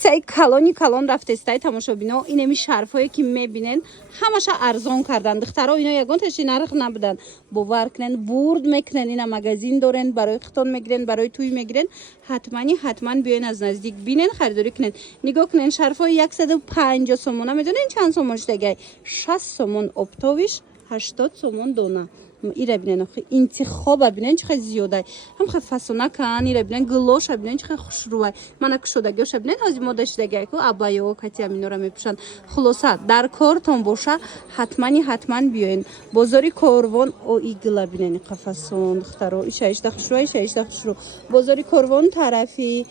акцияи калон рафтестай тамошобино инеми шарфое ки мебинен ҳамаша арзон кардан. Духтаро ино ягон таши нарх набудан. Бовар кунен, бурд мекунен, ина магазин дорен, барои хитон мегирен, барои туй мегирен. ҳатман биёен аз наздик бинен, харидорӣ кунен. Нигоҳ кунен шарфҳои 150 сомона медонен чанд сомон шудагай? 60 сомон оптовиш, 80 сомон дона. Ира бинен охи интихоба бинен чихе зиёдай. Ҳам хе фасона кан, ира бинен глоша бинен чихе хушрӯвай. Мана кушодагиоша бинен ҳози мода шудагай ку абайо кати аминора мепӯшанд. Хулоса дар кортон боша ҳатман биёен. Бозори Корвон о игла бинен қафасон духтаро. Ишаишта хушрӯ. Бозори Корвон тарафи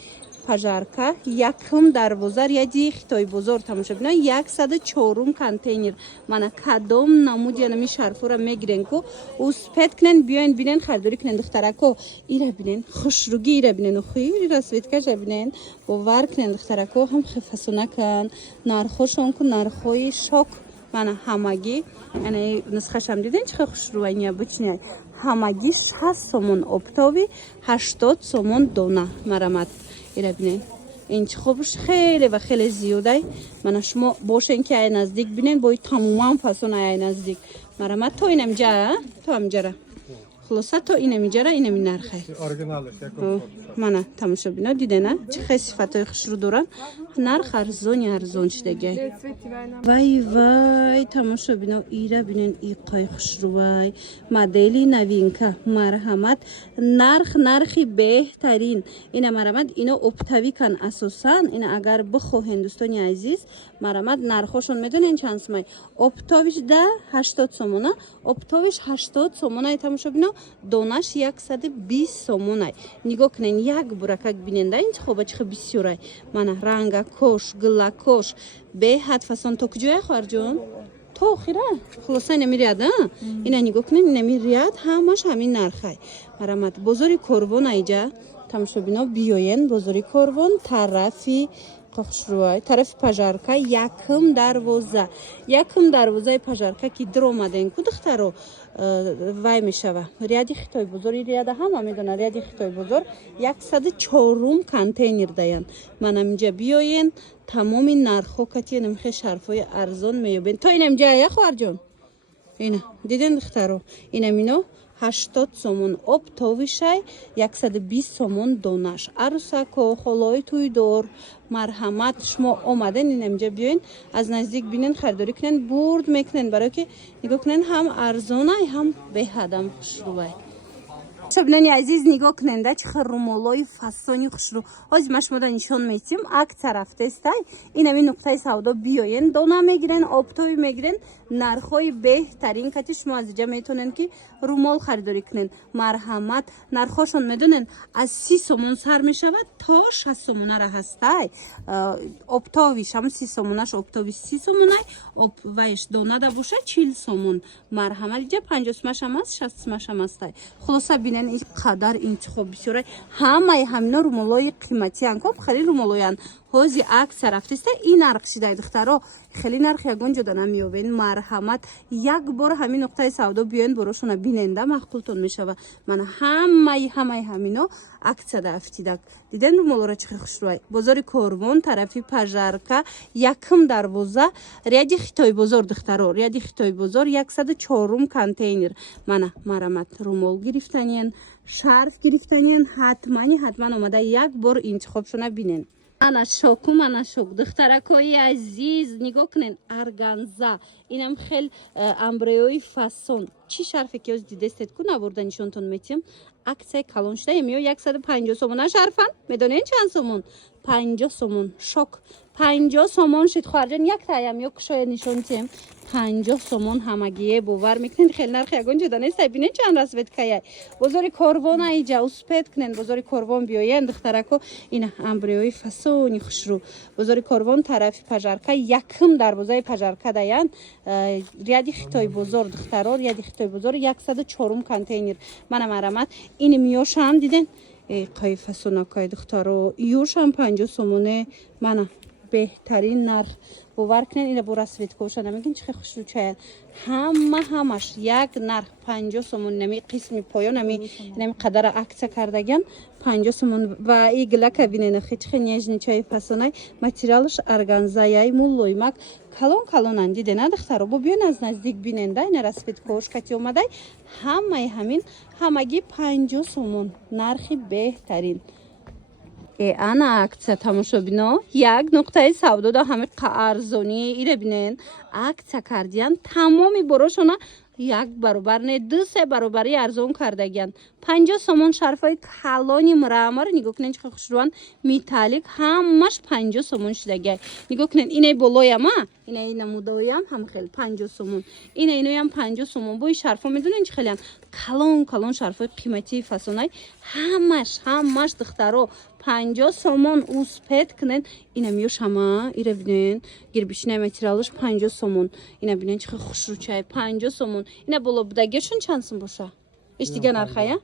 пажарка якм дарвоза ряди Хитой бозор тамоша бинен 104 контейнер. Мана кадом намуди анами шарфура мегирен ку успет кунен биёен бинен харидорӣ кунен духтарако. Ира бинен хушрӯгӣ ира бинен ухи расветкаша бинен бовар кунен духтарако ҳам хефасона кан нархошон ку нархҳои шок. Мана ҳамагӣ яъне нусхашам диден чихе хушрӯвай необычняй. Ҳамагӣ 60 сомон оптови, 80 сомон дона. Марамат ира бинен интихобш хеле ва хеле зиёдай. Мана шумо бошен ки ай наздик бинен бои тамоман фасон ай наздик. Марамат то инамҷа то амҷара хулоса то инамиҷара инами нархай мана тамошо бино дидена чихе сифатҳои хушрӯ доран. Нарх арзон шудагай. Вай тамошо бино ира бинен иқои хушрӯвай модели новинка. Марҳамат нархи беҳтарин. Ина марамат ино оптави кан асосан. Ина агар бихоҳен дӯстони азиз марамат нархошон медонен чанд сомай? Оптовиш да 80 сомона, оптовиш 80 сомона. Тамошо бино донаш 120 сомонай. Нигоҳ кунен як буракак бинен да интихоба чихе бисёрай. Мана ранга кош, глакош, беҳад фасон то куҷоя хоҳарҷон? То охира? Хулоса инами ряд, ина нигоҳ кунен инами ряд ҳамаш ҳамин нархай. Марамат бозори Корвон айҷа тамошо бино биёен бозори Корвон тарафи хушрӯвай тарафи пажарка якм дарвозаи пажарка ки диромаден ку духтаро вай мешава. Ряди Хитой бозор ряда ҳама медона ряди Хитой бозор 104 контейнер даян. Манаминҷа биёен тамоми нархҳо кати намихе шарфҳои арзон меёбен. То инамҷа я хоҳарҷон? Ина диден духтаро инамино 80 сомон оптовишай 120 сомон донаш. Арусако холои туйдор марҳамат шумо омаден инамҷа биёен аз наздик бинен харидорӣ кунен бурд мекунен барое ки нигоҳ кунен ҳам арзонай ҳам беҳадам хушрӯвай. Шобинани азиз нигоҳ кунен да чихе румолои фасони хушрӯ. ҳозир ма шумода нишон метиҳем акция рафтестай инами нуқтаи савдо биёен дона мегирен оптови мегирен нархҳои беҳтарин кати шумо аз иҷа метонен ки румол харидорӣ кунен. Марҳамат нархошон медонен аз 30 сомон сар мешавад то 60 сомонара ҳастай. Оптовиш ҳам 30 сомонаш оптови 30 сомонай вайш донада боша 40 сомон. Марҳамат иҷа 50 сомаш ҳам аст 60 сомаш ҳам астай. хулоса бинен ин қадар интихоб бисёрай ҳамаи ҳамино румолои қиматиян ко хеле румолоян. ҳози акция рафтеста ин нарх шидай духтаро хеле нарх ягон ҷода намеёбен. Марҳамат як бор ҳамин нуқтаи савдо биёен борошона биненда махқултон мешава. мана ҳамаи ҳамино акцияда афтидак. диден румолора чихе хушрӯвай. бозори Корвон тарафи пажарка якм дарвоза ряди Хитой бозор духтаро ряди Хитой бозор 104 контейнер. мана марамат румол гирифтаниян шарф гирифтаниян ҳатман омада як бор интихобшона бинен. Ана шок духтаракои азиз нигоҳ кунен арганза инам хел амбреои фасон чӣ шарфе ки ҳоз дидестед ку набурда нишонтон метиҳем. аксияи калон шуда емиё 150 сомона шарфан медонен чанд сомон? 50 сомон шок 50 сомон шид хоҳарҷон як таям ё кушоя нишон тиҳем 50 сомон ҳамагие бовар мекунен хел нарх ягон ҷода нестай. бинен чанд расветкаяй. бозори Корвон айҷа успет кунен бозори Корвон биёен духтарако ина амбреои фасони хушрӯ. бозори Корвон тарафи пажарка якм дарвозаи пажарка даян ряди Хитой бозор духтаро ряди Хитой бозор 104 контейнер. мана марамат ини миёшам диден қои фасонакай духтаро юшам 50 сомоне. мана بهترین نرخ باور کنین اینا برا سویتکوشا نمیگین چه خوشرو چاین همش یک نرخ 50 سومون نمی قسمی پایان نمی قدر عکس کردگن 50 سومون و این گلک ببینین خیلی نیجنی چای فسونای متریالش ارگانزایی مولویمک کلون اندیده ندخترو با بیان از نزدیک بیننده این رسپیت کوش کتی اومده همگی 50 سومون نرخی بهترین انا акция тамошо бино як нуқтаи савдо да ҳами арзонӣ ире бинен акция кардиян тамоми борошона як баробар не 2-3 баробари арзон кардагиян 50 сомон шарфои калони мрамор нигоҳ кунен чӣ хушрӯан металлик ҳамаш 50 сомон шидагия нигоҳ кунен инаи болояма инаи намудоям ҳам хел 50 сомон иноям 50 сомон бо ин шарфо медонен чӣ хелиян калон шарфои қиматии фасонай ҳамаш духтаро 50 сомон успет кунен ина миёшама ира бинен гирбишинай материалаш 50 сомон ина бинен чӣ хушрӯчай 50 сомон ина боло будагиашон чанд сум боша иш дига нархая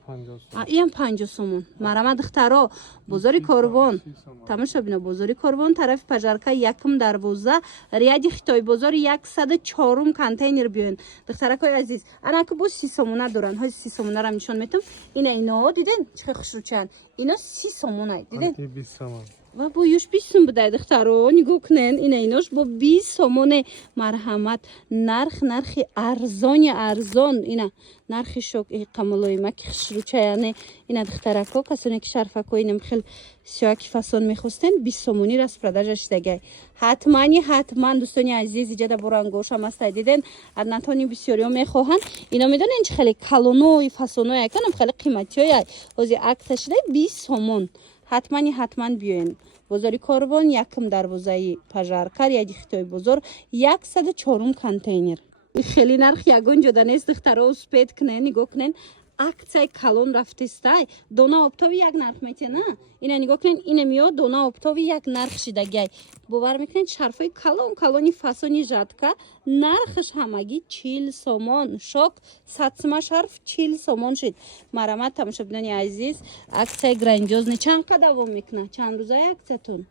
иям 50 сомон марама духтаро бозори корвон тамошо бино бозори корвон тарафи пажарка якм дарвоза ряди хитой бозори 104 контейнер биён духтаракои азиз анаку бо 30 сомона доран ҳози 30 сомонарам нишон метам ино диден чӣ хушрӯчан ино 30 сомонай диден ва бо юш 20 сум будай духтаро нигоҳ кунен инош бо 20 сомоне марҳамат нархи арзон ина нархи шок қамалоимаки хушрӯчаяне ина духтарако касоне ки шарфакои намхел сиёаки фасон мехостен 20 сомони распродажа шидагай ҳатман дӯстони азиз иҷада борангошам астай диден аднатони бисёриё мехоҳанд ино медонен чӣ хеле калонои фасонои аканам хеле қиматиёяй ҳози акция шидай 20 сомон ҳатман биёен бозори корвон якм дарвозаи пажаркар яди хитой бозор 104 контейнер и хели нарх ягон ҷода нест духтаро успет кунен нигоҳ кунен акцияи калон рафтистай дона оптови як нарх метена ина нигоҳ кунен ина миё дона оптови як нарх шидагай бовар мекунен шарфои калони фасони жатка нархаш ҳамагӣ 40 сомон шок 100 сума шарф 40 сомон шид марамат тамошобинони азиз акцияи грандиозне чанд қа давом мекунад чанд рӯзаи акциятон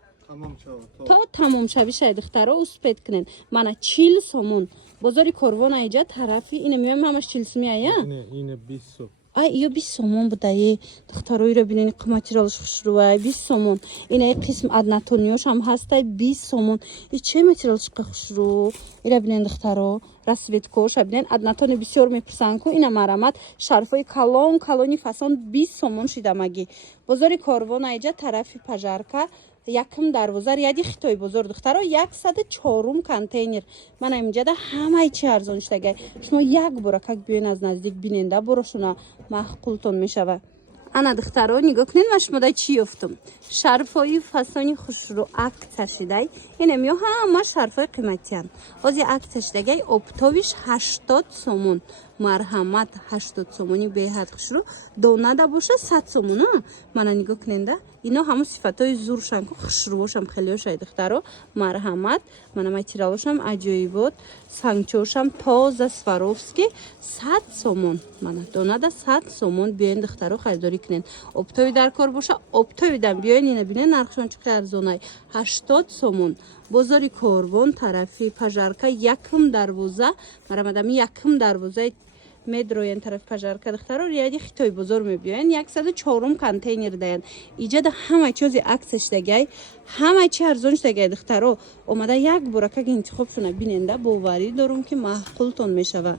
то тамом шави шай духтаро успет кунен мана 40 сомон бозори корвона иҷа тарафи ина миёем ҳамаш 40 суми ая ина 20 сом ё 20 сомон будае духтаро иро бинени қиматиралаш хушрӯай 20 сомон ина қисм аднатониёшам ҳастай 20 сомон и че материалаш қа хушрӯ ира бинен духтаро расветкоша бинен аднатони бисёр мепурсанд ку ина марамат шарфои калони фасон 20 сомон шидамагӣ бозори корвона иҷа тарафи пажарка якм дарвоза яди хитой бозор духтаро 104 контейнер мана имҷада ҳамаи чи арзон шидагай шумо як бора как биёен аз наздик биненда борошуна маҳқултон мешава ана духтаро нигоҳ кунен ва шумода чӣ ёфтум шарфои фасони хушрӯ акция шидай ина миё ҳама шарфои қиматиян ҳози акция шидагай оптовиш 80 сомон марҳамат 80 сомони беҳад хушрӯ донада боша 100 сомон мана нигоҳ куненда ино ҳамун сифатҳои зуршан ку хушрӯшам хелиёшай духтаро марҳамат мана материалошам аҷоибот сангчошам тоза сваровски 100 сомон мана донада 100 сомон биёен духтаро харидорӣ кунен оптови дар кор боша оптовидам биёен ина бинен нархшон чӣ қадар арзонай 80 сомон бозори корвон тарафи пажарка якм дарвоза марамадами якм дарвозаи медроен тарафи пажарка духтаро рияди хитой бозор мебиёен 104 контейнер даян иҷада ҳама чози акция шидагай ҳама чи арзон шидагай духтаро омада як бора как интихоб шуна биненда боварӣ дорум ки маҳқултон мешава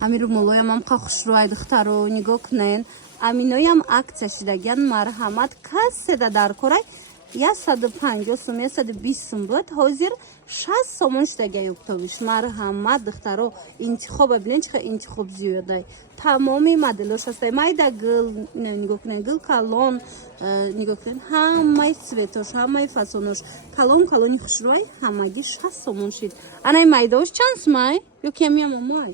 амиру молоямам қа хушрӯай духтаро нигоҳ кунен аминоям акция шидагиян марҳамат касседа дар корай 150 сум 120 сум буд ҳозир 60 сомон шидагай оптовиш марҳамат духтаро интихоба бинен чӣ қадар интихоб зиёдай тамоми моделош ҳастай майда гил нигоҳ кунен гил калон нигоҳ кунен ҳамаи цветош ҳамаи фасонош калони хушрӯай ҳамагӣ 60 сомон шид анаи майдаош чанд сумай ё кемиам омой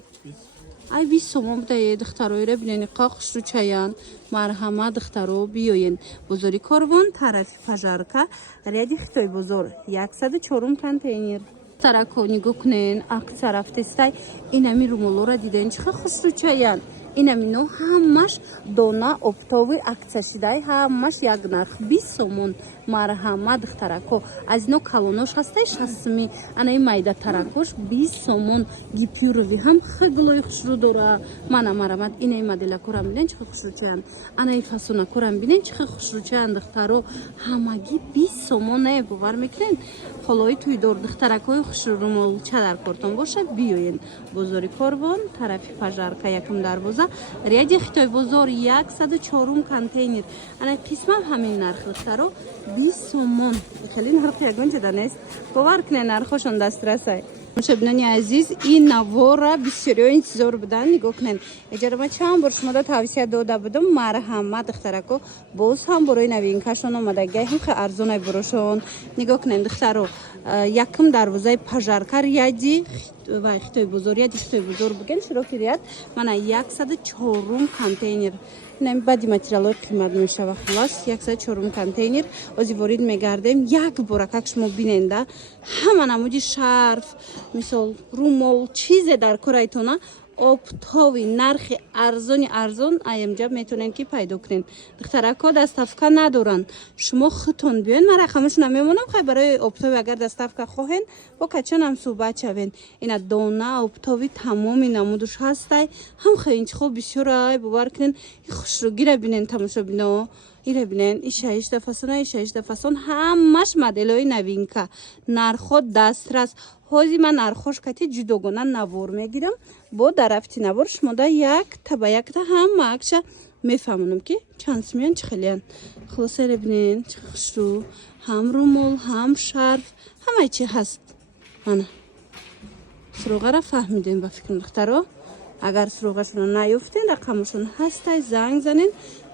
ай 20 сомон будае духтаро ира бинени қа хушрӯчаян марҳамат духтаро биёен бозори корвон тарафи пажарка ряди хитой бозор 104 контейнер тарако нигоҳ кунен акция рафтестай инами румолора диден чӣ қа хушрӯчаян инамино ҳамаш дона оптови акция шидай ҳамаш як нарх 20 сомон марҳама духтарако аз ино калонош ҳастай шасми анаи майда таракош 20 сомон гипюрови ҳам хиглои хушрӯ дора мана марамад инаи модела курам бинен чихи хушрӯчоян анаи фасона курам бинен чихи хушрӯчоян духтаро ҳамагӣ 20 сомон не бовар мекунен холои туйдор духтаракои хушрӯрумол чадар кортон боша биёен бозори Корвон тарафи пажарка якум дарвоза ряди Хитой бозор 104 контейнер анаи қисмам ҳамин нарх духтаро 20 сомон хеле нархи ягонҷада нест бовар кунен нархошон дастрасай мушобинони азиз ин навора бисёриҳо интизор буданд нигоҳ кунен эҷарама чанд бор шумода тавсия дода будам марҳама духтарако боз ҳам борои новинкашон омадагиҳам хе арзонай борошон нигоҳ кунен духтаро якум дарвозаи пажарка ряди вай Хитой бозор ряди Хитой бозор буген широки ряд мана 104 контейнер баъди материалҳои қимат мешава хулас 104 контейнер ози ворид мегардем як боракак шумо биненда ҳама намуди шарф мисол румол чизе дар корайтона оптови нархи арзон аямҷаб метонен ки пайдо кунен духтарако дастафка надоранд шумо худтон биёен ман рақамашона мемонам хай барои оптови агар дастафка хоҳен бо качанам суҳбат шавен ина дона оптови тамоми намудуш ҳастай ҳам хе интихоб бисёрай бовар кунен хушрӯгира бинен тамошобино ира бинен ишаишта фасон ҳамаш моделҳои новинка нархҳо дастрас ҳози ман нархош кати ҷудогона навор мегирам бо дарафти навор шумода якта ба якта ҳама акша мефаҳмонам ки чанд сумиян чӣ хелиян хулоса ира бинен чӣ хушрӯ ҳам румол ҳам шарф ҳамаи чи ҳаст мана суроғара фаҳмидем ба фикрам духтаро агар суроғашонро наёфтен рақамашон ҳастай занг занен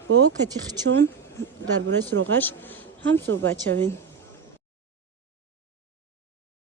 бо кати хичон дар бораи суроғаш ҳам суҳбат шавем